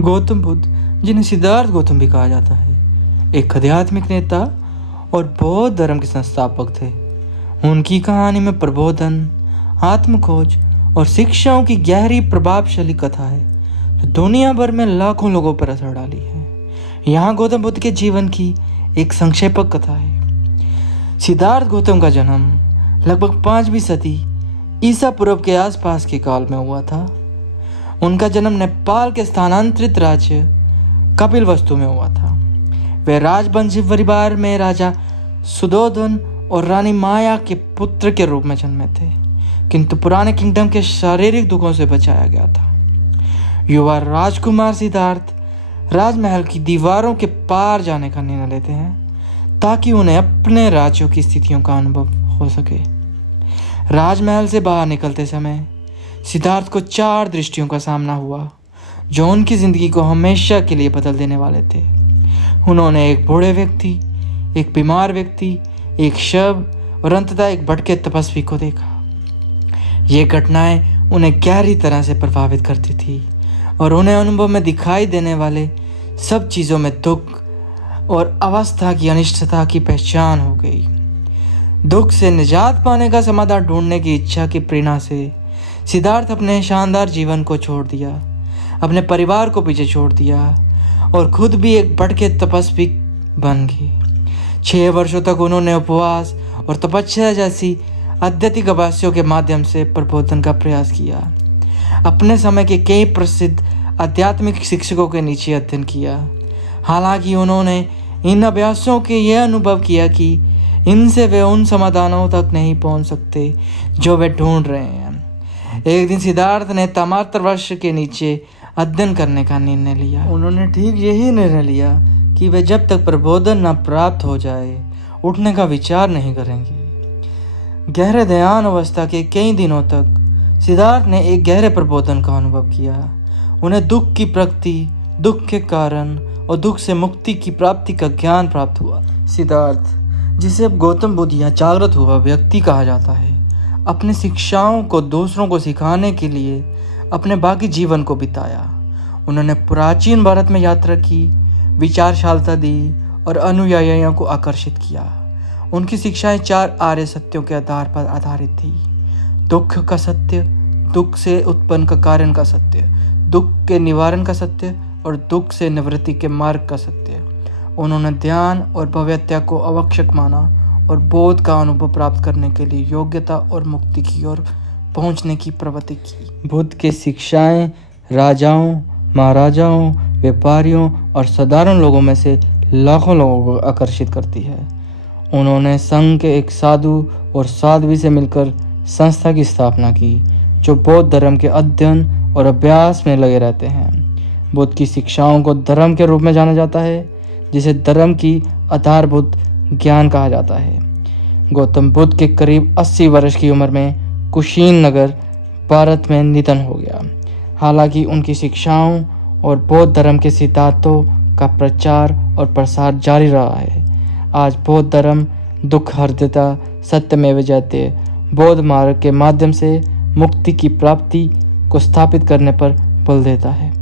गौतम बुद्ध, जिन्हें सिद्धार्थ गौतम भी कहा जाता है, एक आध्यात्मिक नेता और बौद्ध धर्म के संस्थापक थे। उनकी कहानी में प्रबोधन, आत्मखोज और शिक्षाओं की गहरी प्रभावशाली कथा है जो दुनिया भर में लाखों लोगों पर असर डाली है। यहाँ गौतम बुद्ध के जीवन की एक संक्षेपक कथा है। सिद्धार्थ गौतम का जन्म लगभग 5वीं सदी ईसा पूर्व के आसपास के काल में हुआ था। उनका जन्म नेपाल के स्थानांतरित राज्य कपिलवस्तु में हुआ था। वे राजवंशी परिवार में राजा सुधोधन और रानी माया के पुत्र के रूप में जन्मे थे, किंतु पुराने किंगडम के शारीरिक दुखों से बचाया गया था। युवा राजकुमार सिद्धार्थ राजमहल की दीवारों के पार जाने का निर्णय लेते हैं ताकि उन्हें अपने राज्यों की स्थितियों का अनुभव हो सके। राजमहल से बाहर निकलते समय सिद्धार्थ को 4 दृष्टियों का सामना हुआ जो उनकी जिंदगी को हमेशा के लिए बदल देने वाले थे। उन्होंने एक बूढ़े व्यक्ति, एक बीमार व्यक्ति, एक शव और अंततः एक भटके तपस्वी को देखा। ये घटनाएं उन्हें गहरी तरह से प्रभावित करती थी और उन्हें अनुभव में दिखाई देने वाले सब चीज़ों में दुख और अवस्था की अनिष्टता की पहचान हो गई। दुख से निजात पाने का समाधान ढूंढने की इच्छा की प्रेरणा से सिद्धार्थ अपने शानदार जीवन को छोड़ दिया, अपने परिवार को पीछे छोड़ दिया और खुद भी एक भटके तपस्वी बन गए। 6 वर्षों तक उन्होंने उपवास और तपस्या जैसी आध्यात्मिक अभ्यासों के माध्यम से प्रबोधन का प्रयास किया। अपने समय के कई प्रसिद्ध आध्यात्मिक शिक्षकों के नीचे अध्ययन किया। हालांकि उन्होंने इन अभ्यासों के यह अनुभव किया कि इनसे वे उन समाधानों तक नहीं पहुंच सकते जो वे ढूंढ रहे हैं। एक दिन सिद्धार्थ ने तमात्र वर्ष के नीचे अध्ययन करने का निर्णय लिया। उन्होंने ठीक यही निर्णय लिया कि वे जब तक प्रबोधन न प्राप्त हो जाए उठने का विचार नहीं करेंगे। गहरे ध्यान अवस्था के कई दिनों तक सिद्धार्थ ने एक गहरे प्रबोधन का अनुभव किया। उन्हें दुख की प्रकृति, दुख के कारण और दुख से मुक्ति की प्राप्ति का ज्ञान प्राप्त हुआ। सिद्धार्थ, जिसे अब गौतम बुद्ध या जागृत हुआ व्यक्ति कहा जाता है, अपनी शिक्षाओं को दूसरों को सिखाने के लिए अपने बाकी जीवन को बिताया। उन्होंने प्राचीन भारत में यात्रा की, विचारशीलता दी और अनुयायियों को आकर्षित किया। उनकी शिक्षाएं 4 आर्य सत्यों के आधार पर आधारित थी। दुख का सत्य, दुख से उत्पन्न का कारण का सत्य, दुख के निवारण का सत्य और दुख से निवृत्ति के मार्ग का सत्य। उन्होंने ध्यान और भव्यता को आवश्यक माना और बोध का अनुभव प्राप्त करने के लिए योग्यता और मुक्ति की ओर पहुंचने की प्रवृत्ति की। बुद्ध की शिक्षाएं राजाओं, महाराजाओं, व्यापारियों और साधारण लोगों में से लाखों लोगों को आकर्षित करती है। उन्होंने संघ के एक साधु और साध्वी से मिलकर संस्था की स्थापना की जो बौद्ध धर्म के अध्ययन और अभ्यास में लगे रहते हैं। बुद्ध की शिक्षाओं को धर्म के रूप में जाना जाता है, जिसे धर्म की आधारभूत ज्ञान कहा जाता है। गौतम बुद्ध के करीब 80 वर्ष की उम्र में कुशीनगर, भारत में निधन हो गया। हालांकि उनकी शिक्षाओं और बौद्ध धर्म के सिद्धांतों का प्रचार और प्रसार जारी रहा है। आज बौद्ध धर्म दुख हरता, सत्यमेव जयते, बौद्ध मार्ग के माध्यम से मुक्ति की प्राप्ति को स्थापित करने पर बल देता है।